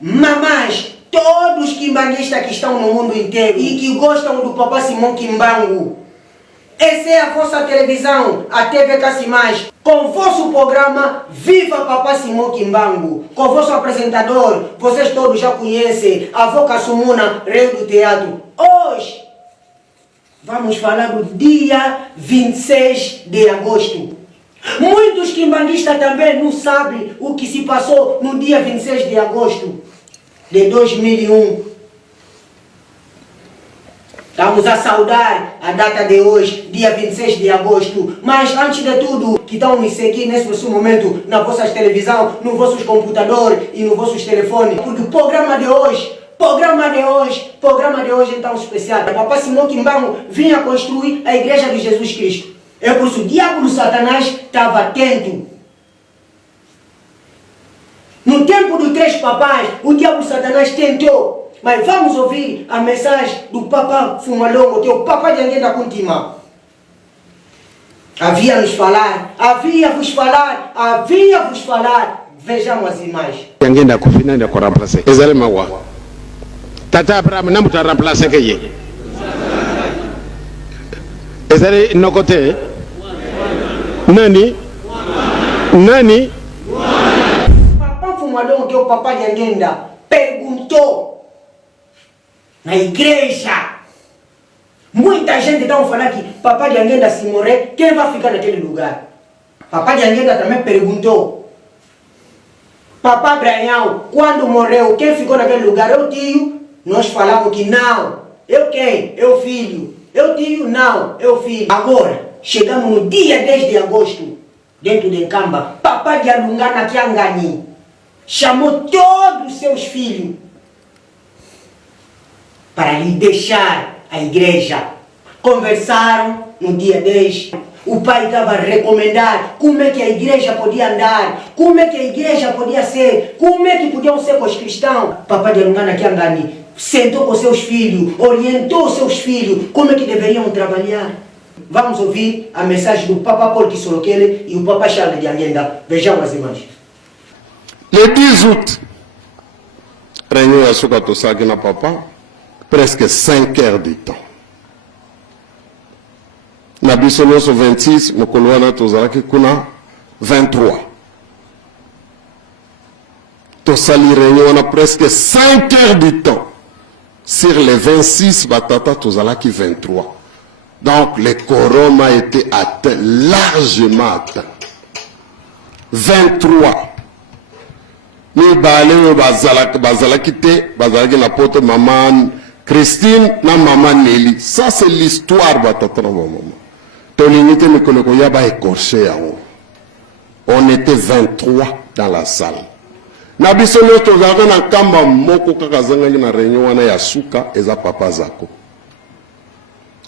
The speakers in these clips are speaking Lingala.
mamães, todos os quimbanguistas que estão no mundo inteiro e que gostam do Papa Simão Kimbangu, essa é a vossa televisão, a TV Cassimais, com o vosso programa Viva Papa Simão Kimbangu, com o vosso apresentador, vocês todos já conhecem, a avó Kassumuna, rei do teatro. Hoje, vamos falar do dia 26 de agosto. Muitos quimbanguistas também não sabem o que se passou no dia 26 de agosto de 2001. Estamos a saudar a data de hoje, dia 26 de agosto. Mas antes de tudo, que estão me seguir nesse momento na vossas televisão, nos vossos computadores e nos vossos telefones. Porque o programa de hoje é tão especial. O Papa Simão Kimbangu vinha construir a Igreja de Jesus Cristo. É por isso que o diabo do Satanás estava atento. No tempo dos 3 papais, o diabo do Satanás tentou. Mas vamos ouvir a mensagem do Papa Fumalongo, que é o Papa de Anguenda Kuntima. Havia-vos falar. Vejamos as imagens. Anguenda Kufina ndio kwa remplacer. Ezale mawa. Tata Abraham na muta remplacer keye. Ezale nokote. Nani? Papa Fumalongo, que é o Papa de Anguenda, perguntou na igreja. Muita gente está falando que Papa de Anguenda se morrer, quem vai ficar naquele lugar? Papa de Anguenda também perguntou. Papa Abraão, quando morreu, quem ficou naquele lugar? Eu tio. Nós falamos que não. Eu quem? Eu filho. Eu tio, não. Eu filho. Agora, chegamos no dia 10 de agosto, dentro de Nkamba. Papa de Alungana Kiangani chamou todos os seus filhos para lhe deixar a igreja. Conversaram no dia 10. O pai estava a recomendar como é que a igreja podia andar, como é que a igreja podia ser, como é que podiam ser com os cristãos. Papai de Alungana Kiangani sentou com seus filhos, orientou seus filhos como é que deveriam trabalhar. Vamos ouvir a mensagem do Papa Paul Kisolokele e o Papa Charles de Anguenda. Vejamos as imagens. Le 10 août, réunion à Soukatosaki na papa, presque 5 heures de temps. Na biso 26, Mokoloana Tozalaki kuna 23. Tosali réunion a presque 5 heures de temps. Sur les 26, Batata Tozalaki 23. Donc le quorum a été atteint, largement atteint. 23. Ni balé bazalaki na poto maman Christine na maman Nelly. Ça c'est l'histoire batata na maman. Tolinité me koleko yaba écorché yango. On était 23 dans la salle. Na biso to zaka na kamba moko kaka zanga na réunion wana ya suka eza papa zako.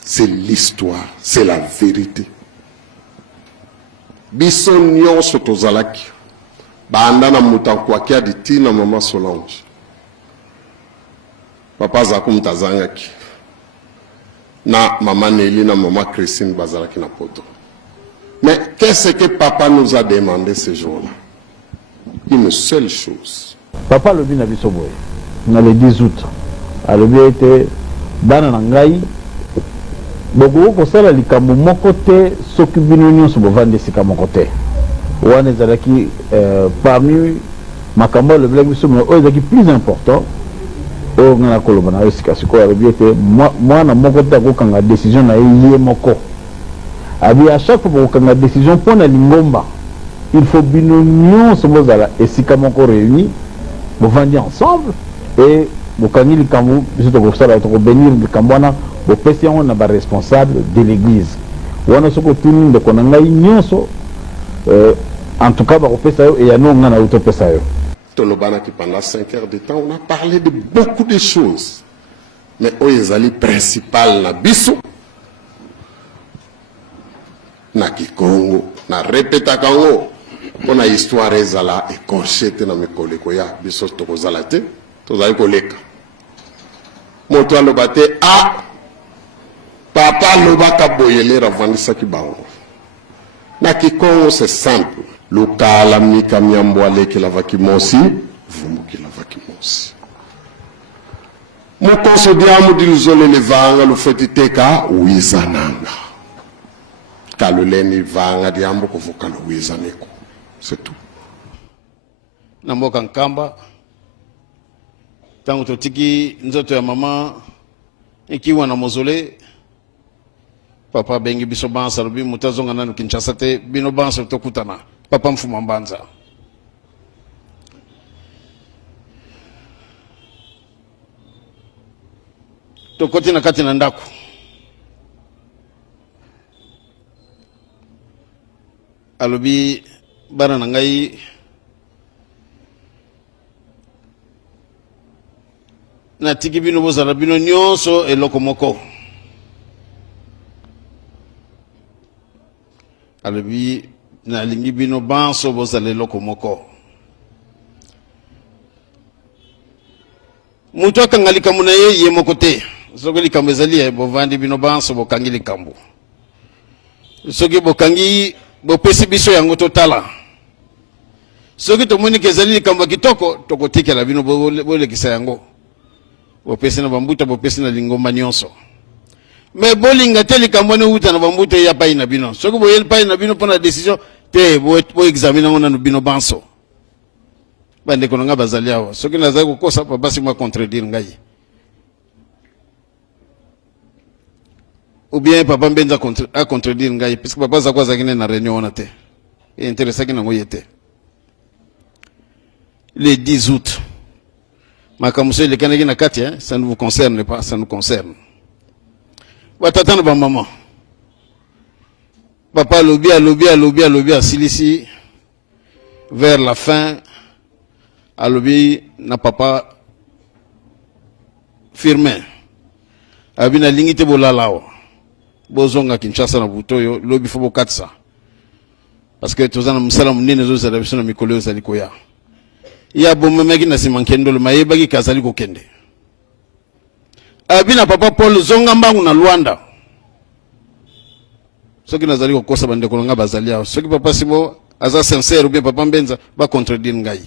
C'est l'histoire, c'est la vérité. Biso nyonso tozalaki. Banda na mutakwakia di tina mama Solange. Papa zako mtazangaki. Na maman Nelly na maman Christine bazalaki na poto. Mais qu'est-ce que papa nous a demandé ce jour-là? Une seule chose. Papa lobi na biso boye. Na le 10 août. Alobi ete bana na ngai boko ko sala likambo moko te soki bino nyonso bovande sika moko te. Wana ezalaki parmi makambo le blague biso mais ezalaki plus important o ngana koloba na sika sikoyo alobi ete mwana moko te akokanga décision na ye moko. Abi à chaque fois bokanga décision mpona lingomba il faut bino nyonso bozala esika moko réunis bovandi ensemble et bokangi likambo biso tokosala tokobénir likambo wana bopesi yango na baresponsable de l'église wana soko tuni ndeko na ngai nyonso en tout cas bakopesa yo eya no ngana utopesa yo. Tolobanaki pendant 5 heures de temps on a parlé de beaucoup de choses mais oyezali principal na biso na Kikongo na répétaka ngo pona histoire ezala écorché te na mikoleko ya biso tokozala te tozali koleka moto aloba te papa lobaka boyele ravandisaki bango na Kikongo c'est simple lukala mika miambo aleki lavaki mosi vumbukila vakimosi mukoso diamu dilizolele vanga lufetiteka uizananga kaluleni vanga diambo kuvuka luizaneko c'est tout na mboka Nkamba tangu totiki nzoto ya mama ikiwa na mozole papa bengi biso bansa lobi mutazonga nanu Kinshasa te bino bansa tokutana papa Mfuma Mbanza tokoti na kati na ndako alobi bana na ngai na tiki bino bozala bino nyonso eloko moko alobi na lingi bino banso bozala eloko moko mutu akanga likambo na ye moko te soki likambo ezali bovandi bino banso bokangi likambo soki bokangi bopesi biso yango totala soki tomoni ke ezali likambo kitoko tokotikela bino bolekisa yango bopesi na bambuta bopesi na lingomba nyonso me bolinga te likambo ne uta na bambuta ya pai na bino soki boyeli pai na bino pona decision te bo examine ngona no bino banso bande ko nga bazali awa soki nazali kokosa pa basi mwa contredire ngai ou bien papa Mbenza a contredire ngai puisque papa za kwa zakine na réunion on te et intéressé ki na ngoyete le 10 août makamuso le kanaki na kati ça ne vous concerne pas, ça nous concerne watatana ba maman papa lobi asilisi vers la fin alobi na papa Firmin abina lingite bolalao bozonga Kinshasa na butoyo lobi fo bokatsa parce que tozana musala munene zo za biso na mikolo za likoya ya bomemeki na simankendo le mayebaki kazali ko kende abina papa Paul zonga mbangu na Luanda soki nazali ko kosa bande ko nga bazali awo soki papa Simo aza sincère ou bien papa Mbenza ba contredire ngai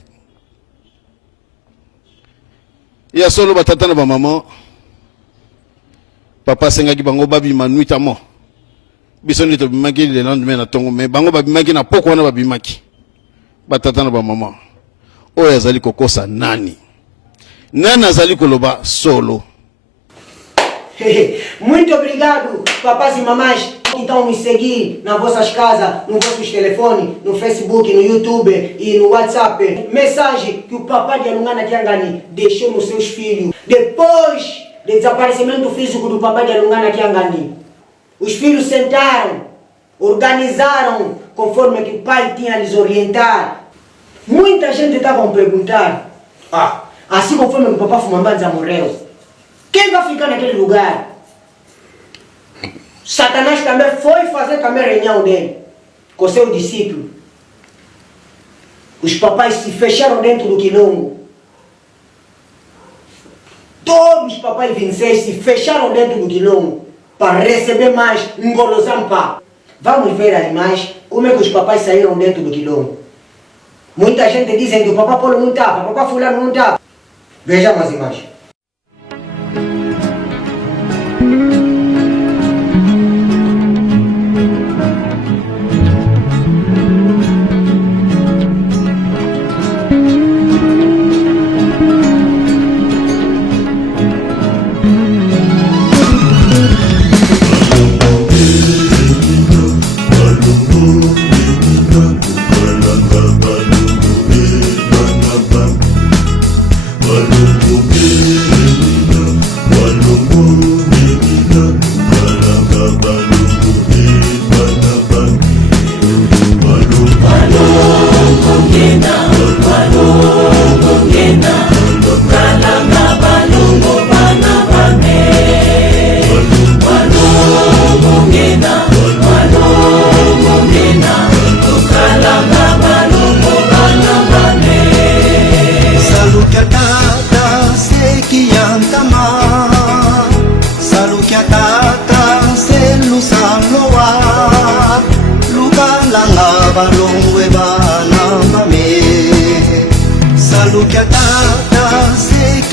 ya solo batata na ba maman papa senga ki bango babi manuita mo biso nito bimaki le lendemain na tongo me bango babimaki na poko wana babimaki batata na ba maman o yazali kokosa nani azali koloba solo. Muito obrigado, papás e mamães que estão me seguir nas vossas casas, nos vossos telefones, no Facebook, no YouTube e no WhatsApp. Mensagem que o papai de Alungana Kiangani deixou nos seus filhos. Depois do desaparecimento físico do papai de Alungana Kiangani, os filhos sentaram, organizaram conforme que o pai tinha lhes orientar. Muita gente estava a perguntar, assim conforme o papai Mfuma Mbanza morreu, quem vai ficar naquele lugar? Satanás também foi fazer também reunião dele com seu discípulo. Os papais se fecharam dentro do quilombo. Todos os papais 26 se fecharam dentro do quilombo para receber mais ngolozampa. Vamos ver as imagens, como é que os papais saíram dentro do quilombo. Muita gente diz que o papai Paulo não estava, o papai fulano não estava. Vejam as imagens.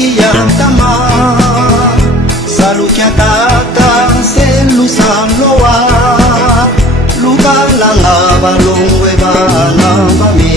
kiantama salukia tata selu samloa lukalanga balongwe balambame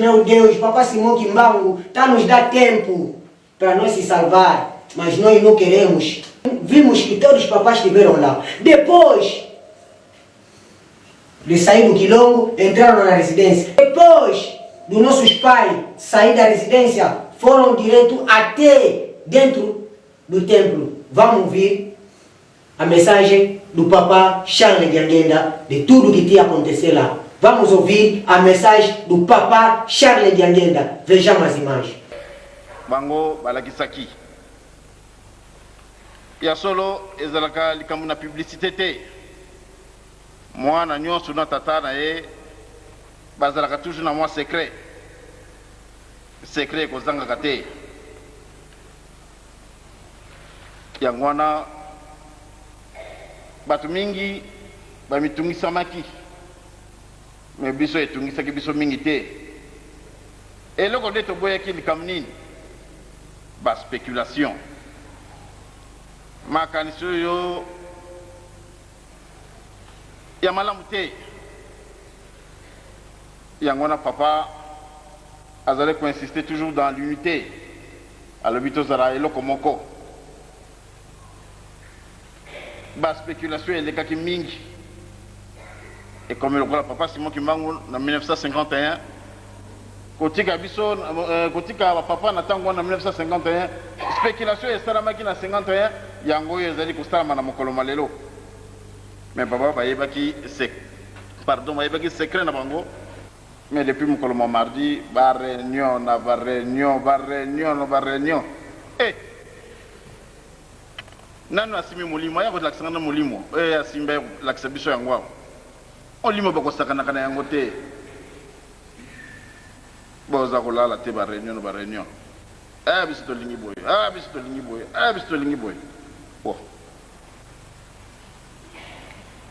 Meu Deus, Papai Simão Kimbangu está nos dá tempo para nós se salvar, mas nós não queremos. Vimos que todos os papás estiveram lá. Depois de sair do Quilombo, entraram na residência. Depois dos nossos pais sair da residência, foram direto até dentro do templo. Vamos ouvir a mensagem do Papa Charles Diangenda de tudo que tinha acontecido lá. Vamos ouvir a mensagem do Papa Charles Diangenda. Vejamos as imagens. Bango balakisaki. Ya solo ezalaka likambo na publicité te. Mwana nyonso na tata na ye bazalaka toujours na mwa secret. Secret kozangaka te. Yango wana bato mingi bamitungisamaki. Mais biso etungisaki biso mingi te. Eloko nde toboyaki likambo nini? Ba spéculation. Makanisi oyo ya malamu te. Yango wana papa azali insister toujours dans l'unité. Alobi tozala eloko moko. Ba spéculation elekaki mingi. Et comme le Papa Simon Kimbangu en 1951, kotika biso kotika papa na tango en 1951, spéculation et salamaki na 51, yango ezali kosala na mokolo malelo. Mais papa bayebaki bayebaki secret na bango. Mais depuis mokolo mardi, ba réunion. Eh nanu asimi molimo ya ko laksana na molimo asimba laksa biso yango. Olimo bako sakana kana yango te. Boza kolala te ba réunion. Biso to lingi boy. Oh.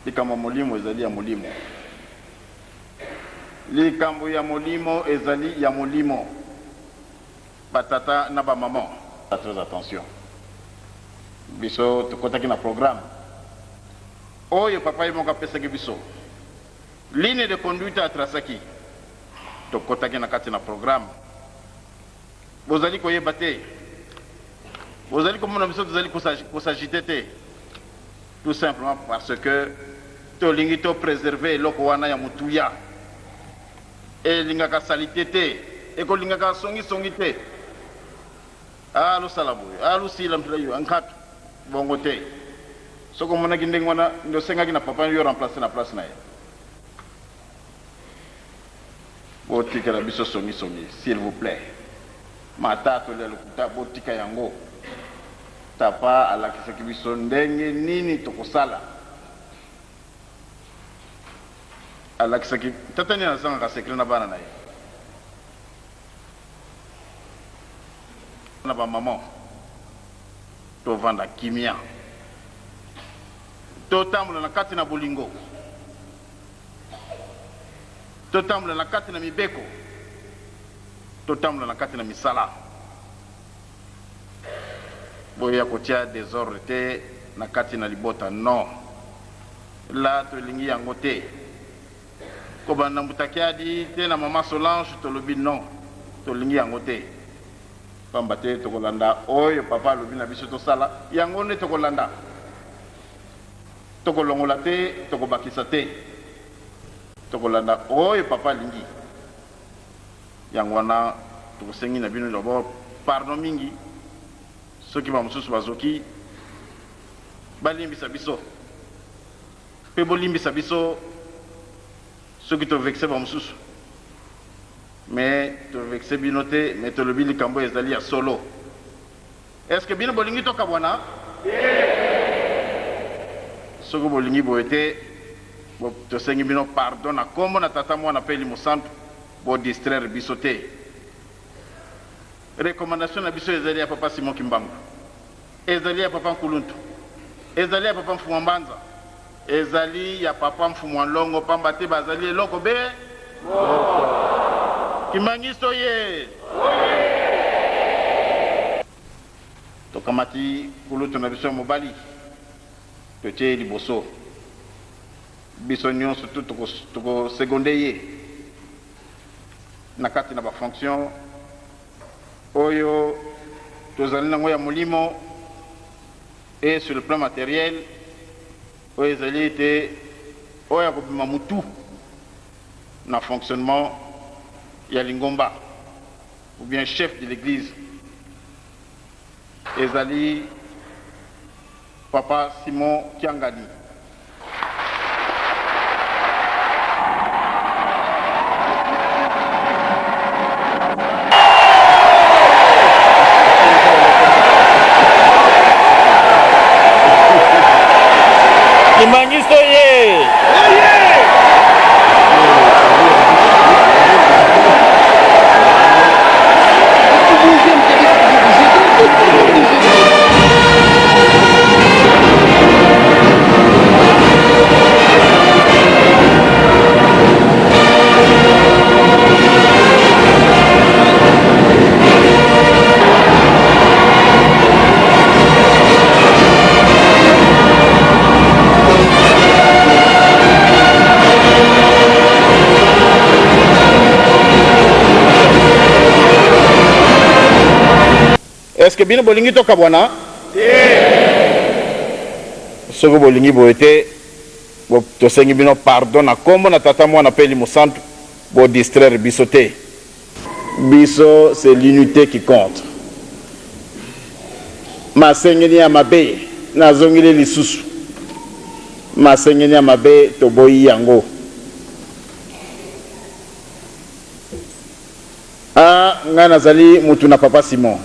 Likambo molimo ezali ya molimo. Likambo ya molimo ezali ya molimo. Batata na ba maman. Très attention. Biso to kotaki na programme. Oyo papa yimoka pesa ke biso. Ligne de conduite à Trasaki. To kotaki na kati na programme. Bozali koyeba te. Vous allez comme vous allez s'agiter, tout simplement parce que tolingi to préserver loko wana ya mutuya et lingaka salité te et ko lingaka songi te alu salabu alu silam playo ankat bongo te soko mona gindeng wana ndo senga kina papa yo remplacer na place na ye botika la biso songi s'il vous plaît mata to le lokuta botika yango tapa alakisa kibiso ndenge nini tokosala alakisa ki tatani na sanga ka sekre na bana na ye na ba maman to vanda kimia to tamula na kati na bolingo to tamula na kati na mibeko to tamula na kati na misala boya kotia désordre te na kati na libota non la to lingi yango te ko banda mutakiadi te na mama Solange to lobi non to lingi yango te pamba te to kolanda oyo papa lobi na biso to sala yango ne to kolanda to kolongola te to kobakisa te to kolanda oyo papa lingi yango wana to kosengi na bino d'abord pardon mingi soki ba mususu bazoki balimbisa biso pe bolimbisa biso soki to vexé ba mususu mais to vexé bino te mais to lobi likambo ezali ya solo est-ce que bino bolingi to kabwana soki bolingi boete to sengi bino pardon na kombo na tata mwana pe limusantu bo distraire biso te recommandation na biso ezali ya papa Simon Kimbangu ezali ya papa Nkuluntu ezali ya papa Mfumambanza ezali ya papa Mfumwanlongo pamba te bazali eloko be Kimangisto ye tokamati Kulutu na biso mobali totie liboso biso nyonso toko seconde ye na kati na ba fonction oyo tozali nango ya molimo et sur le plan matériel oyo ezali te oyo ya kobima mutu na fonctionnement ya lingomba ou bien chef de l'église ezali papa Simon Kiangani Kimangisto ye! Est-ce que bien bolingi to kabwana? Soko bolingi boete bo to sengi bino pardon na kombo na tata mwana peli musantu bo distraire biso te. Biso c'est l'unité qui compte. Ma sengeni ya mabe na zongile lisusu. Ma sengeni ya mabe to boyi yango. Ngana zali mutu na papa Simon.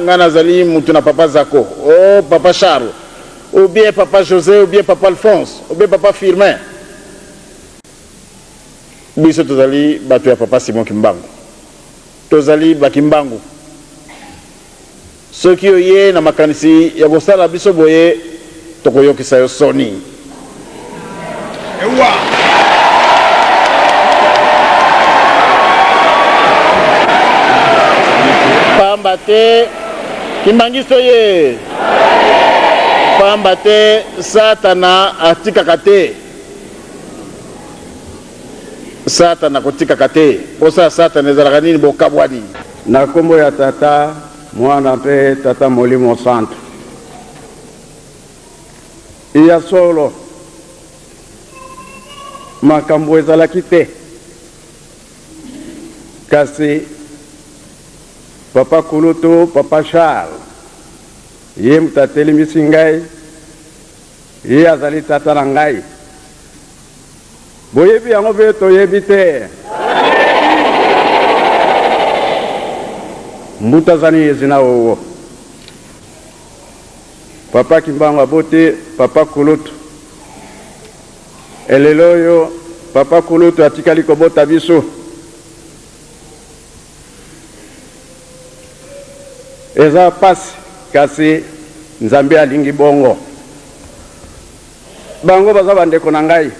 Ngana zali mutu na papa Zako. Oh papa Charles. Ou bien papa José, ou bien papa Alphonse, ou bien papa Firmin. Biso tozali batu ya papa Simon Kimbangu. Tozali bakimbangu. Soki oye na makanisi ya bosala biso boye tokoyokisa yo soni. Ewa. Pambate Kimbangisto ye pambate Satana atikaka te Satana kotikaka te posa Satana ezalaka nini bokabwani na kombo ya tata mwana mpe tata Molimo Santo iya solo makambo ezalaki te kasi papa Kulutu papa Charles ye mutu atelemisi ngai ye azali tata na ngai boyebi yango mpe toyebi te mbuta zani ezina owo papa Kimbangu abote papa Kulutu elelo oyo papa Kulutu atikali kobota biso eza pasi kasi Nzambe alingi bongo bango baza bandeko na ngai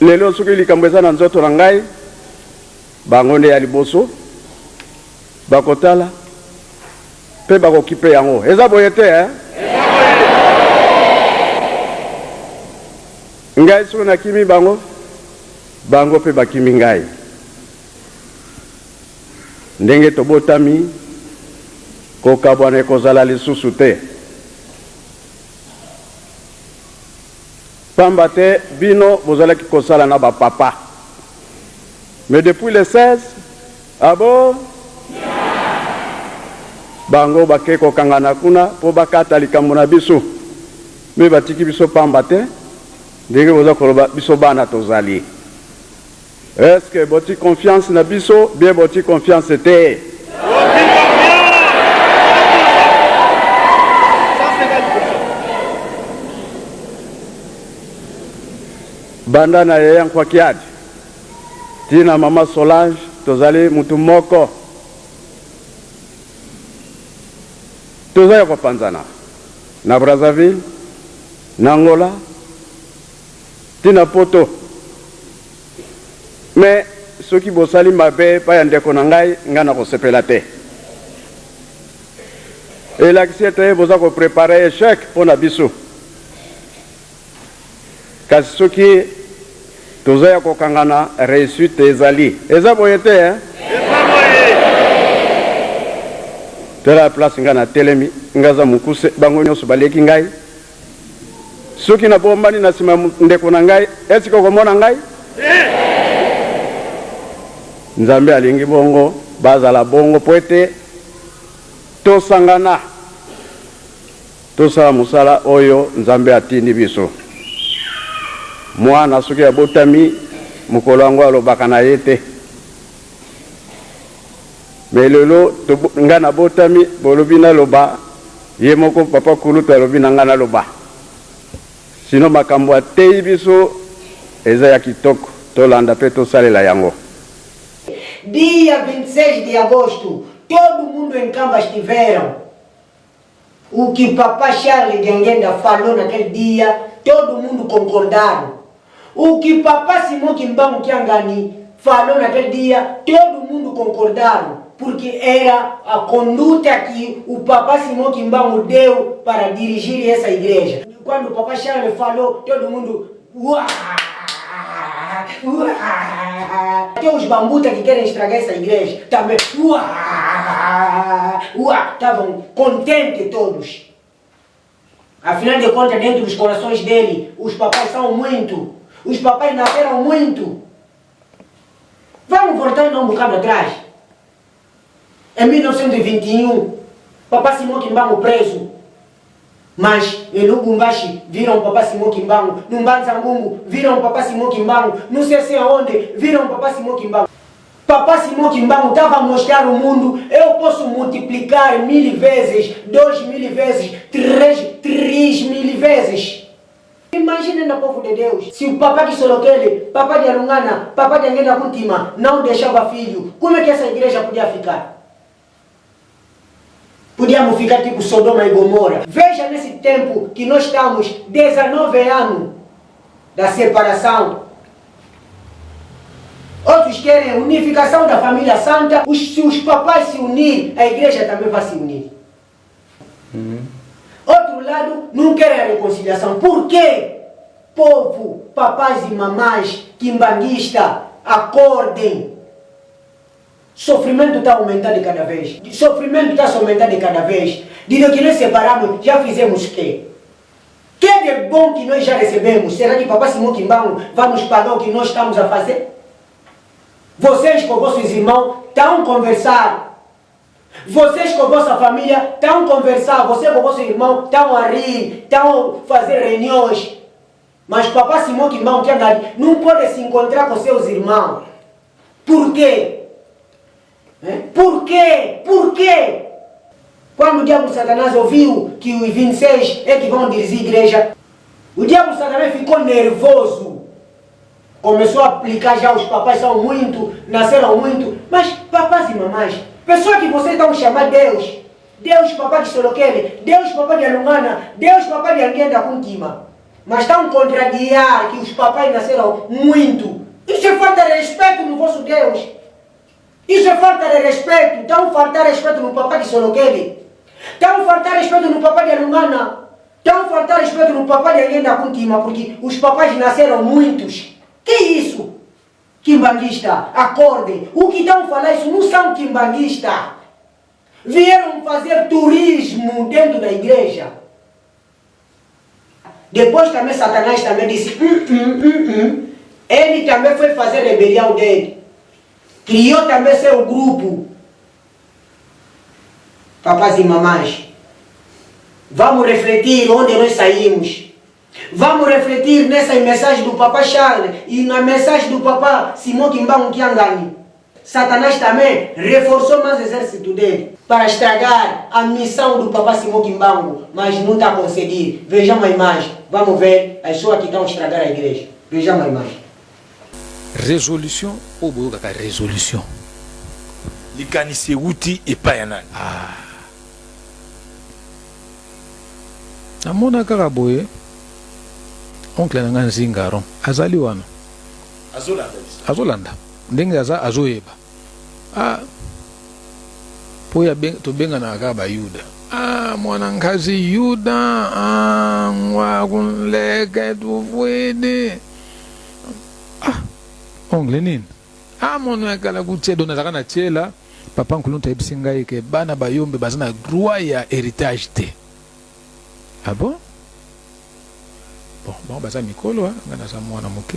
lelo soki likambo eza na nzoto na ngai bango nde ya liboso bakotala mpe bakokipe yango eza boye te ngai soki nakimi bango bango mpe bakimi ngai ndenge tobotami kokabwana ekozala lisusu te pamba te bino bozalaki kosala na bapapa mais depuis le 16 abo bango bake kokangana kuna po bakata likambo na biso me batiki biso pamba te ndenge boza koloba biso bana tozali est-ce que boti confiance na biso bien boti confiance te banda na yaya Nkwakiadi tina mama Solange tozali mutu moko tozali kopanzana na Brazzaville na Angola tina poto mais soki bosali mabe pa ya ndeko na ngai nga na kosepela te elakisi ete boza koprepare échec mpo na biso kasi soki toza ya kokangana réussite ezali eza boye te tela place nga na telemi nga za mukuse bango nyonso baleki ngai soki nabombani na nsima ndeko na ngai esika okomona ngai Nzambe alingi bongo bazala bongo po ete tosangana tosala mosala oyo Nzambe atindi biso mwana soki abotami mokolo yango alobaka na ye te me lelo nga nabotami bolobi naloba ye moko papa Kulutu alobi na nga naloba sino makambo ateyi biso eza ya kitoko tolanda mpe tosalela yango. Dia 26 de agosto, todo mundo em Camba estiveram. O que Papa Charles de Anguenda falou naquele dia, todo mundo concordaram. O que Papa Simão Kimbangu Kiangani falou naquele dia, todo mundo concordaram. Porque era a conduta que o Papa Simão Kimbangu deu para dirigir essa igreja. Quando o Papa Charles falou, todo mundo... Uau! Até os bambutas que querem estragar essa igreja também estavam contentes todos. Afinal de contas, dentro dos corações dele, os papais são muito. Os papais nasceram muito. Vamos voltar um bocado atrás. Em 1921, Papa Simão Kimbangu preso. Mas em Lubumbashi viram o Papa Simão Kimbangu, no Mbanzangungu viram o Papa Simão Kimbangu, não sei se aonde viram o Papa Simão Kimbangu. Papa Simão Kimbangu estava a mostrar ao mundo, eu posso multiplicar 1000 vezes, 2000 vezes, 3000 vezes. Imagina no povo de Deus, se o Papa de Sorokele, Papa de Arungana, Papa de Anguenda Kuntima não deixava filho, como é que essa igreja podia ficar? Podíamos ficar tipo Sodoma e Gomorra. Veja nesse tempo que nós estamos 19 anos da separação. Outros querem unificação da família santa. Se os papais se unirem, a igreja também vai se unir. Outro lado, não querem a reconciliação. Por quê? Povo, papais e mamães, quimbanguistas, acordem. Sofrimento está aumentando de cada vez. Sofrimento está aumentando de cada vez. De que nós separamos, já fizemos o quê? Que de bom que nós já recebemos? Será que Papai Simão Kimbangu vai nos pagar o que nós estamos a fazer? Vocês com vossos irmãos estão a conversar. Vocês com vossa família estão a conversar. Você com vosso irmão estão a rir, estão a fazer reuniões. Mas Papai Simão Kimbangu não pode se encontrar com seus irmãos. Por quê? Por quê? Por quê? Quando o diabo Satanás ouviu que os 26 é que vão dirigir a igreja, o diabo Satanás ficou nervoso. Começou a aplicar já, os papais são muito, nasceram muito. Mas papais e mamães, pessoas que vocês estão chamando Deus, Deus papai de Sorokele, Deus papai de Alungana, Deus papai de alguém da Kuntima, mas estão a contrariar que os papais nasceram muito. Isso é falta de respeito no vosso Deus. Isso é falta de respeito. Estão a faltar respeito no papai de Sorokele. Estão a faltar respeito no papai de Alungana. Estão a faltar respeito no papai de alguém da Kuntima, porque os papais nasceram muitos. Que isso? Kimbanguista, acordem. O que estão a falar isso não são kimbanguistas. Vieram fazer turismo dentro da igreja. Depois também Satanás também disse, Ele também foi fazer rebelião dele. Criou também seu grupo. Papais e mamães, vamos refletir onde nós saímos. Vamos refletir nessa mensagem do Papai Charles e na mensagem do Papai Simão Kimbangu Kiangani. Satanás também reforçou mais o exército dele para estragar a missão do Papai Simão Kimbangu, mas não está a conseguir. Vejamos a imagem. Vamos ver as pessoas que estão a estragar a igreja. Vejamos a imagem. Résolution ou boyoka résolution. Likanisi uti epayana. Amona kaka boye. Oncle nanga nzingaron azali wana. Azolanda. Ndenge azoyeba. Po ya to benga na akaba Yuda. Mwana nkazi Yuda. Mwa kunleke tufwede. Ongle nini? Mwana kala kuchedo na zakana chela. Papa nkulunta ebisinga yeke bana bayombe bazana droit ya héritage te. Ah bon? Bon, baza mikolo, ngana za mwana moke.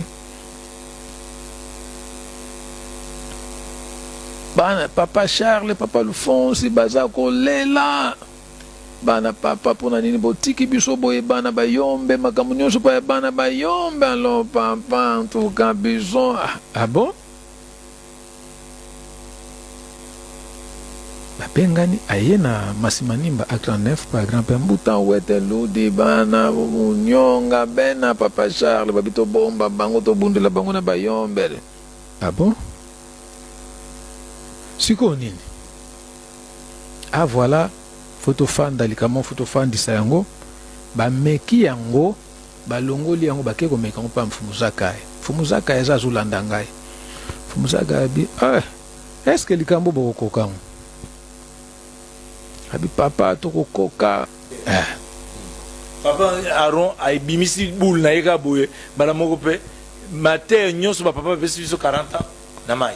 Bana Papa Charles, Papa Lufonsi, baza kolela. Bana papa pona nini botiki biso boye bana bayombe, makambo nyonso pa bana bayombe, alors papa, en tout cas biso. Ah bon? Bapengani ayena masimanimba acte 9 par grand-père Mbuta wete ludi bana munyonga bena Papa Charles babito bomba bango to bundela bango na bayombe. Ah bon? Siko nini? Voilà photo fan dalikamo photo fan disayango ba meki yango balongoli yango bakeko meka ngo pa mfumuzaka. Mfumuzaka eza zulanda ngai. Mfumuzaka bi est-ce que likambo bokokango? Abi papa toko koka. Papa Aaron a bimisi boule na yeka boye bana moko pe matin nyonso ba papa pesi biso 40 ans na mai.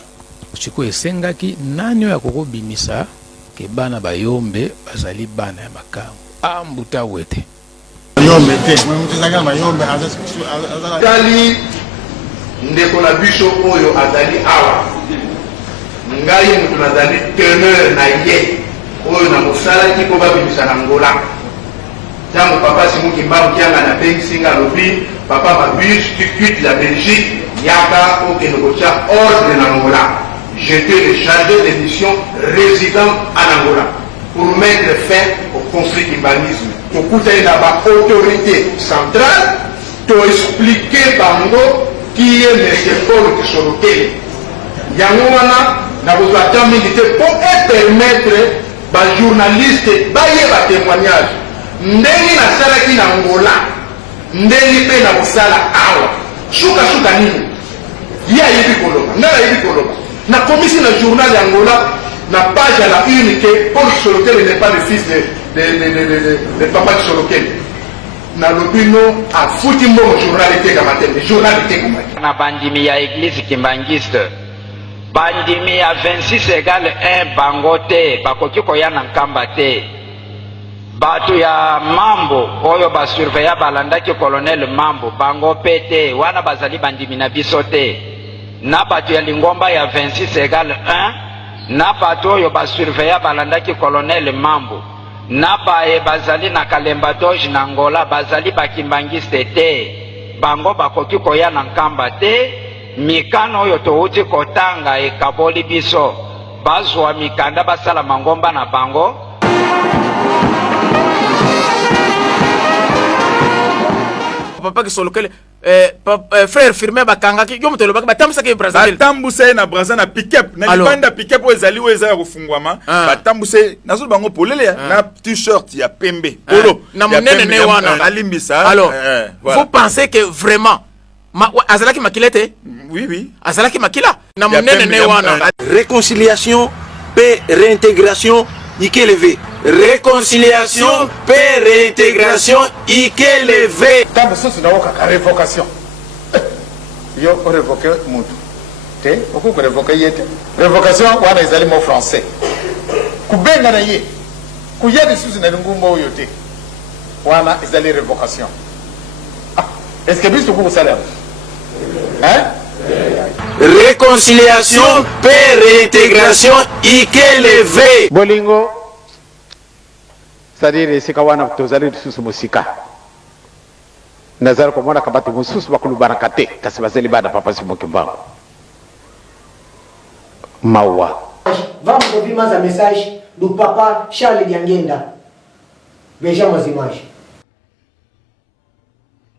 Chiko esengaki nani ya koko bimisa ke bana bayombe bazali bana ya makango. Mbuta wete. Mayombe te, mutuzanga mayombe azali. Kali ndeko na biso oyo azali awa. Ngai mutu nazali teneur na ye. Oyo na mosala ki ko babimisa na Angola. Tango Papa Simon Kimbangu Kianga na pensinga lobi, papa mabus tu quittes la Belgique, yaka au Kenokocha ordre en Angola. J'étais le chargé de mission résident en Angola pour mettre fin au conflit kimbangisme. To kuta ina ba autorité centrale, to expliquer bango qui est M. Paul Kisorokele. Yango wana na besoin de milité pour permettre ba journaliste baye ba témoignage ndenge na sala ki na Angola ndenge pe na busala awa suka nini ya yibi koloba ngala yibi koloba na commission na journal ya Angola na page à la une que Paul Sorokele n'est pas le fils de Papa Sorokele na lobino a fouti mo journal était kamaté journal était kamaté na bandimi ya église kimbangiste bandimi ya 26 égale 1 bango te bakoki koya na nkamba te. Batu ya Mambo oyo basurveya balandaki colonel Mambo bango pete wana bazali bandimi na biso te. Na batu ya Lingomba ya 26 égale 1 na batu oyo basurveya balandaki colonel Mambo na baye bazali na Kalemba Doge na Angola bazali bakimbangiste te bango bakoki koya na nkamba te. Mikano oyo touti kotanga ekaboli biso bazwa mikanda basala mangomba na bango. Papa qui solo kele frère firmé bakanga ki yo mutelo batambusa ke Brazzaville batambusa na Brazzaville na pick-up na libanda pick-up ezali weza ya kufungwama batambusa nazo bango polele na t-shirt ya pembe polo na munene ne wana alimbisa. Alors vous pensez que vraiment azalaki makilete? Oui azalaki makila na munene ne wana. Réconciliation, paix, réintégration, Ikelevé. Réconciliation, paix, réintégration, Ikelevé. Tambo sosi na woka ka révocation. Yo o révoquer mutu. Te oku ko révoquer yete. Révocation wana ezali mo français. Kubenga na ye. Kuyedi sosi na ngumbo yo te. Wana ezali révocation. Est-ce que biso ko salaire? Hein? Réconciliation, paix, réintégration, Ikelevé. Bolingo c'est-à-dire sika wana tozali susu musika nazar ko mona kabati mususu bakulu barakate kasi bazeli bada papa simoke bango mawa. Vamos ouvir mais a mensagem do Papa Charles Diangenda. Vejamos as imagens.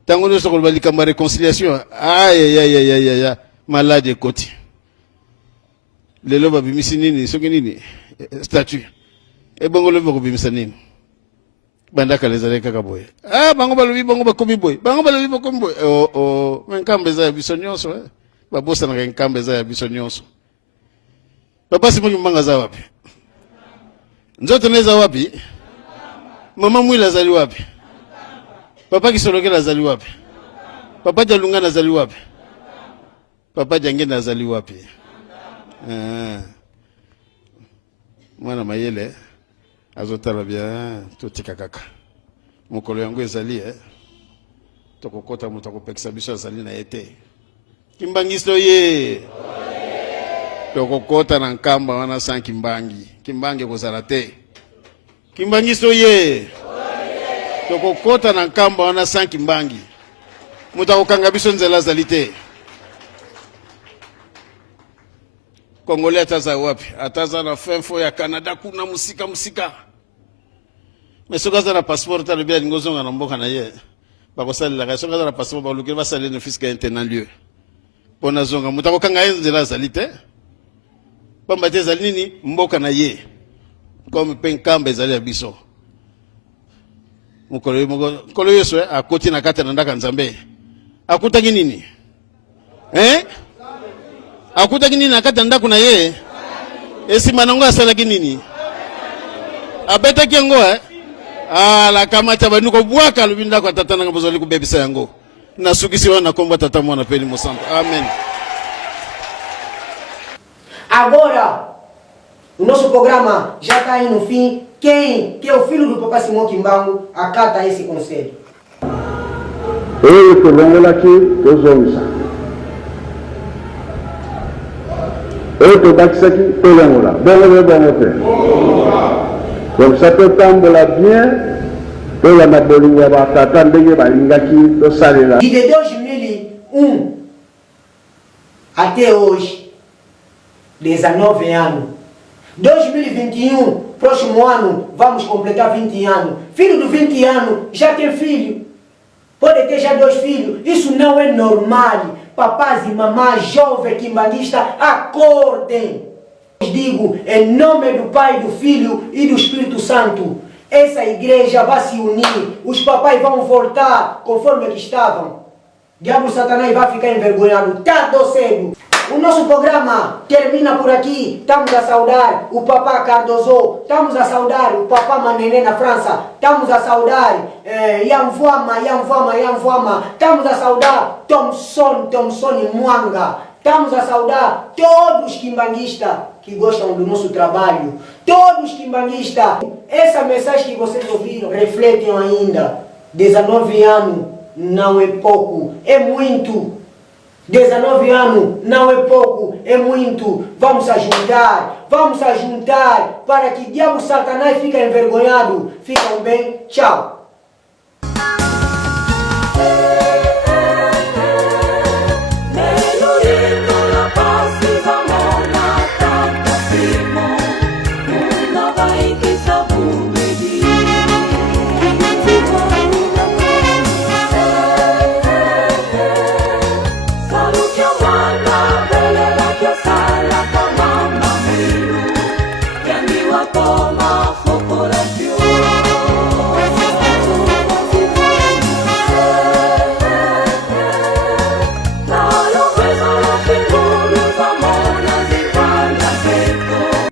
Tango nous sommes balika ma réconciliation. Aïe malade koti. Lelo babimisi nini soki nini statut. E bongo le boko bimisa nini. Bandaka lezale kaka boy. Bango balobi bongo bakomi boy. Bango balobi bakomi boy. Oh nkambe za biso nyonso babosa na nkambe za biso nyonso. Papa simoki mbanga za wapi? Nzoto neza wapi? Mama mwila zali wapi? Papa Kisolokela zali wapi? Papa Jalungana zali wapi? Papa Jangenda zali wapi? Mwana mayele azotala bia totika kaka. Mokolo yango ezali tokokota moto akopekisa biso azali na ete. Kimbangiso ye. Tokokota na nkamba wana san kimbangi. Kimbangi kozala te. Kimbangiso ye. Tokokota na nkamba wana san kimbangi. Moto akokanga biso nzela azali te. Congolais ataza wapi? Ataza na fin fo ya Canada kuna musika. Mais soka za na passeport ta lebia ngozonga na mboka na ye. Bakosala la soka za na passeport ba lukira basale na fiscal interne lieu. Pona zonga mutako kanga nzela azali te. Pamba te zali nini mboka na ye. Comme penkamba ezali ya biso. Mukolo yeso akoti na kata na ndaka nzambe. Akutaki nini? Akutaki nini na kata ndako na ye? Esima nango asalaki nini? Abetaki yango la kamata banuko bwaka lubinda kwa tata nanga bozali kubebisa yango. Nasukisi wana komba tata mwana peli mosanto. Amen. Agora, o nosso programa já está aí no fim. Quem que é o filho do Papa Simão Kimbangu acata esse conselho. Eu estou vendo aqui, eu sou isso. Eu estou daqui, estou vendo lá. Donc ça peut tomber là bien. Eu la mabolinha batata ndenge balinga aqui, eu sale lá. E de 2001 até hoje, 19 anos. 2021, próximo ano, vamos completar 20 anos. Filho de 20 anos já tem filho. Pode ter já 2 filhos. Isso não é normal. Papás e mamás, jovens quimbanguistas, acordem. Digo, em nome do Pai, do Filho e do Espírito Santo, essa igreja vai se unir. Os papais vão voltar conforme que estavam. Diabo Satanás vai ficar envergonhado tarde ou cedo. O nosso programa termina por aqui. Estamos a saudar o Papá Cardozo. Estamos a saudar o Papá Manené na França. Estamos a saudar Yanvuama. Estamos a saudar Thomson Mwanga. Estamos a saudar todos os quimbanguistas que gostam do nosso trabalho. Todos os quimbanguistas. Essa mensagem que vocês ouviram, refletem ainda. 19 anos não é pouco, é muito. 19 anos não é pouco, é muito. Vamos ajudar para que diabo Satanás fique envergonhado. Ficam bem, tchau. Por